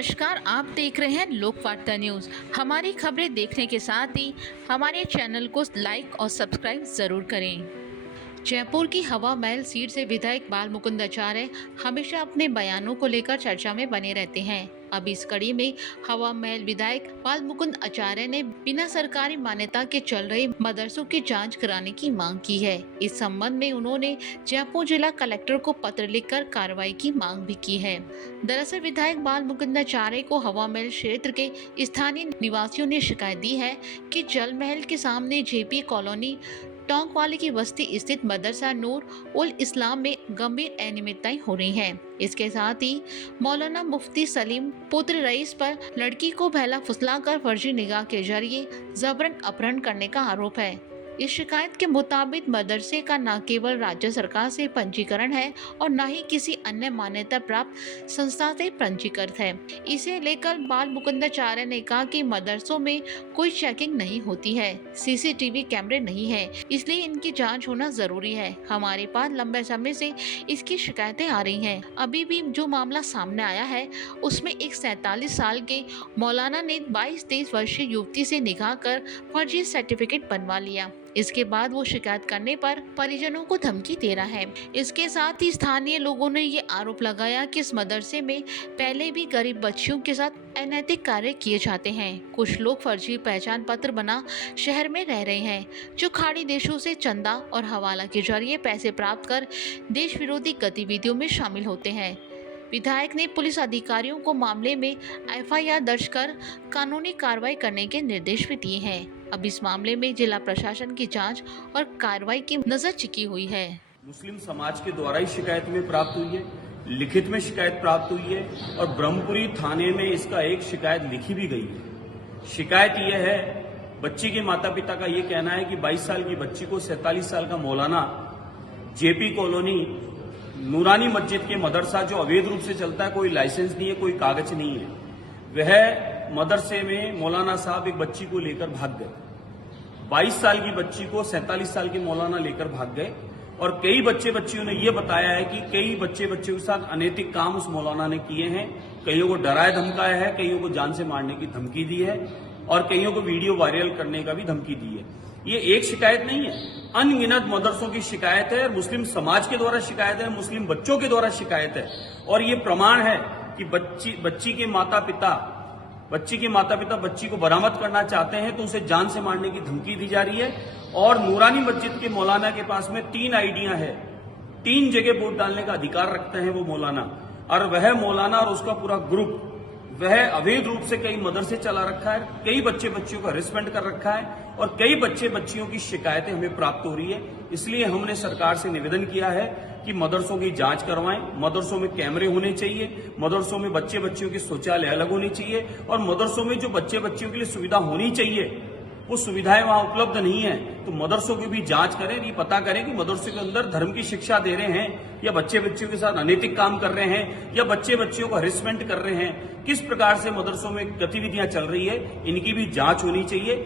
नमस्कार, आप देख रहे हैं लोकवार्ता न्यूज। हमारी खबरें देखने के साथ ही हमारे चैनल को लाइक और सब्सक्राइब जरूर करें। जयपुर की हवा महल सीट से विधायक बाल मुकुंद आचार्य हमेशा अपने बयानों को लेकर चर्चा में बने रहते हैं। अब इस कड़ी में हवा महल विधायक बाल मुकुंद आचार्य ने बिना सरकारी मान्यता के चल रहे मदरसों की जांच कराने की मांग की है। इस संबंध में उन्होंने जयपुर जिला कलेक्टर को पत्र लिखकर कार्रवाई की मांग भी की है। दरअसल विधायक बाल मुकुंद आचार्य को हवा महल क्षेत्र के स्थानीय निवासियों ने शिकायत दी है कि जल महल के सामने जेपी कॉलोनी टोंक वाले की बस्ती स्थित मदरसा नूर उल इस्लाम में गंभीर अनियमितताएं हो रही हैं। इसके साथ ही मौलाना मुफ्ती सलीम पुत्र रईस पर लड़की को बहला फुसलाकर फर्जी निगाह के जरिए जबरन अपहरण करने का आरोप है। इस शिकायत के मुताबिक मदरसे का न केवल राज्य सरकार से पंजीकरण है और न ही किसी अन्य मान्यता प्राप्त संस्था से पंजीकृत है। इसे लेकर बाल मुकुंद आचार्य ने कहा कि मदरसों में कोई चेकिंग नहीं होती है, सीसीटीवी कैमरे नहीं है, इसलिए इनकी जांच होना जरूरी है। हमारे पास लंबे समय से इसकी शिकायतें आ रही हैं। अभी भी जो मामला सामने आया है उसमें एक 47 साल के मौलाना ने 22-23 वर्षीय युवती से निकाह कर फर्जी सर्टिफिकेट बनवा लिया। इसके बाद वो शिकायत करने पर परिजनों को धमकी दे रहा है। इसके साथ ही स्थानीय लोगों ने ये आरोप लगाया कि इस मदरसे में पहले भी गरीब बच्चियों के साथ अनैतिक कार्य किए जाते हैं। कुछ लोग फर्जी पहचान पत्र बना शहर में रह रहे हैं, जो खाड़ी देशों से चंदा और हवाला के जरिए पैसे प्राप्त कर देश विरोधी गतिविधियों में शामिल होते हैं। विधायक ने पुलिस अधिकारियों को मामले में एफआईआर दर्ज कर कानूनी कार्रवाई करने के निर्देश भी दिए हैं। अब इस मामले में जिला प्रशासन की जांच और कार्रवाई की नजर टिकी हुई है। मुस्लिम समाज के द्वारा ही शिकायत में प्राप्त हुई है, लिखित में शिकायत प्राप्त हुई है और ब्रह्मपुरी थाने में इसका एक शिकायत लिखी भी गई है। शिकायत यह है, बच्ची के माता पिता का ये कहना है कि 22 साल की बच्ची को 47 साल का मौलाना जेपी कॉलोनी नूरानी मस्जिद के मदरसा जो अवैध रूप से चलता है, कोई लाइसेंस नहीं है, कोई कागज नहीं है, वह मदरसे में मौलाना साहब एक बच्ची को लेकर भाग गए। 22 साल की बच्ची को 47 साल के मौलाना लेकर भाग गए और कई बच्चियों ने यह बताया है कि कई बच्चियों के साथ अनैतिक काम उस मौलाना ने किए हैं। कईयों को डराया धमकाया है, कईयों को जान से मारने की धमकी दी है और कईयों को वीडियो वायरल करने का भी धमकी दी है। ये एक शिकायत नहीं है, अनगिनत मदरसों की शिकायत है, मुस्लिम समाज के द्वारा शिकायत है, मुस्लिम बच्चों के द्वारा शिकायत है। और ये प्रमाण है कि बच्ची के माता पिता बच्ची को बरामद करना चाहते हैं तो उसे जान से मारने की धमकी दी जा रही है। और नूरानी मस्जिद के मौलाना के पास में 3 आईडियां है, 3 जगह वोट डालने का अधिकार रखते हैं वो मौलाना, और वह मौलाना और उसका पूरा ग्रुप वह अवैध रूप से कई मदरसे चला रखा है, कई बच्चियों को हरेसमेंट कर रखा है और कई बच्चियों की शिकायतें हमें प्राप्त हो रही है। इसलिए हमने सरकार से निवेदन किया है कि मदरसों की जांच करवाएं, मदरसों में कैमरे होने चाहिए, मदरसों में बच्चियों के शौचालय अलग होने चाहिए और मदरसों में जो बच्चियों के लिए सुविधा होनी चाहिए वो सुविधाएं वहां उपलब्ध नहीं है। तो मदरसों की भी जांच करें, ये पता करें कि मदरसों के अंदर धर्म की शिक्षा दे रहे हैं या बच्चियों के साथ अनैतिक काम कर रहे हैं या बच्चियों को हरेसमेंट कर रहे हैं, किस प्रकार से मदरसों में गतिविधियां चल रही है, इनकी भी जांच होनी चाहिए।